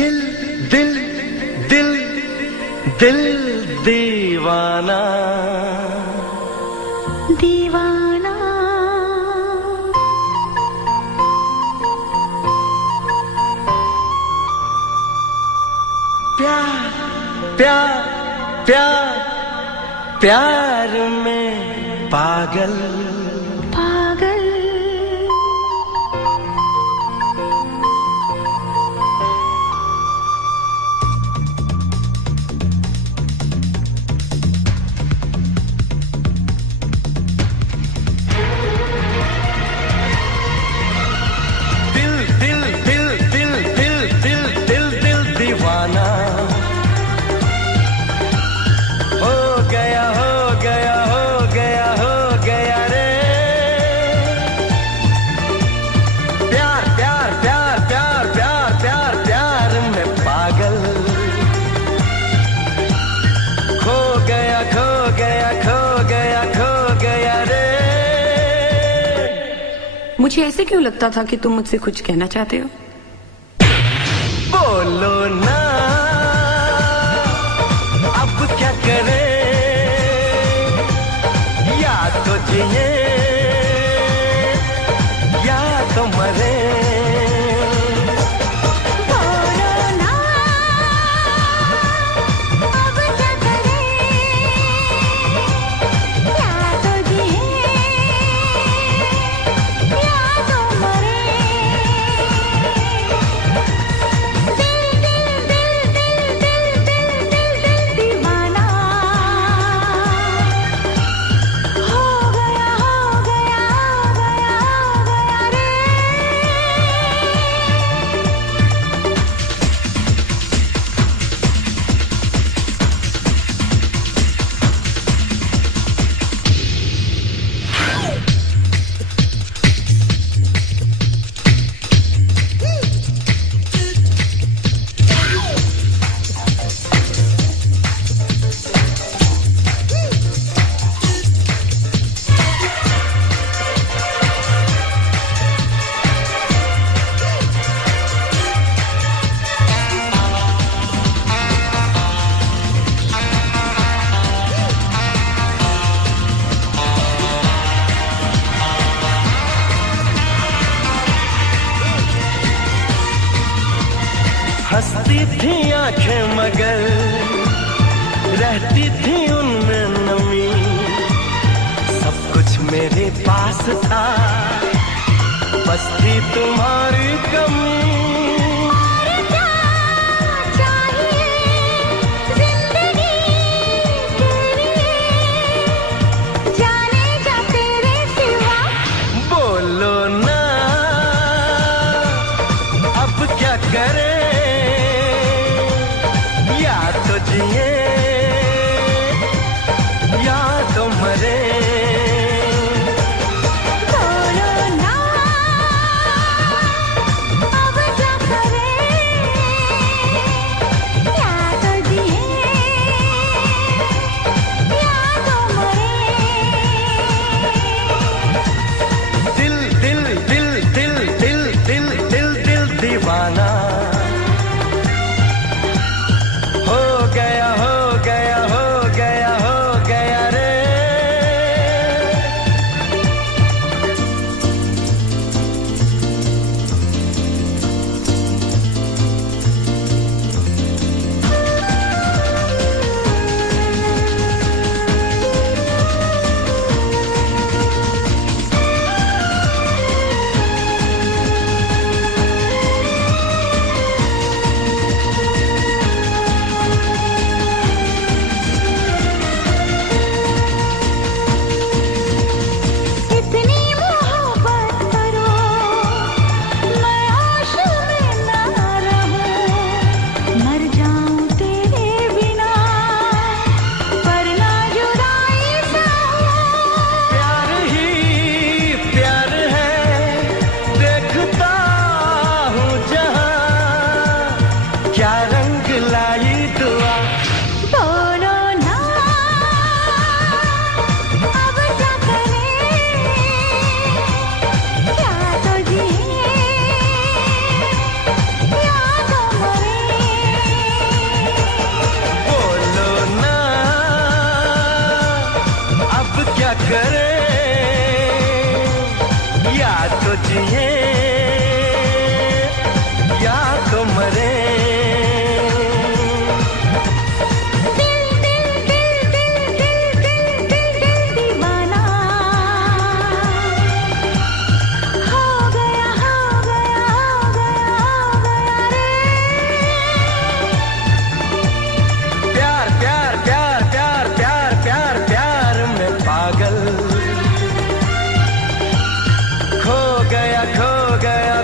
दिल दिल दिल दिल दीवाना दीवाना प्यार प्यार प्यार प्यार में पागल पागल दिल दिल दिल दिल दिल दिल दिल दिल दीवाना हो गया हो गया हो गया हो गया रे प्यार प्यार प्यार प्यार प्यार प्यार प्यार में पागल खो गया खो गया खो गया खो गया रे। मुझे ऐसे क्यों लगता था कि तुम मुझसे कुछ कहना चाहते हो? बोलो ना अब क्या करें, या तो जिए या तो मरे। बोलो ना अब क्या करें, या तो जिए या तो मरे। दिल दिल दिल दिल दिल दिल दिल दिल दीवाना हो गया हो गया हो गया हो गया रे। हंसती थी आंखें मगर रहती थी उनमें नमी, सब कुछ मेरे पास था बस थी तुम्हारी कमी। और क्या चाहिए जिंदगी के लिए, जाने जा तेरे सिवा। बोलो ना अब क्या करें, या तो जिए या तो मरे। बोलो ना अब क्या करें, या तो जिए या तो मरे। दिल दिल दिल दिल दिल दिल दिल दिल दीवाना हो गया हो तो जिए या तो मरे। दीवाना हो गया रे। प्यार प्यार प्यार प्यार प्यार प्यार प्यार में पागल, खो गया